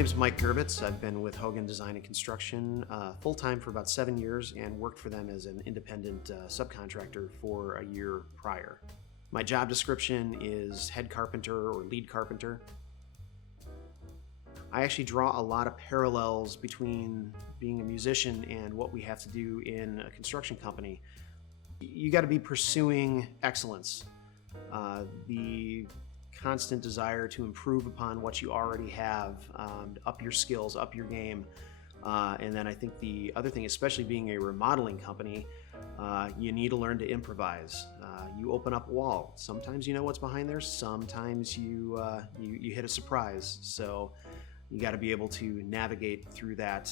name's Mike Gerbitz. I've been with Hogan Design and Construction full-time for about 7 years and worked for them as an independent subcontractor for a year prior. My job description is head carpenter or lead carpenter. I actually draw a lot of parallels between being a musician and what we have to do in a construction company. You got to be pursuing excellence. The constant desire to improve upon what you already have, up your skills, up your game. And then I think the other thing, especially being a remodeling company, you need to learn to improvise. You open up a wall. Sometimes you know what's behind there. Sometimes you hit a surprise. So you got to be able to navigate through that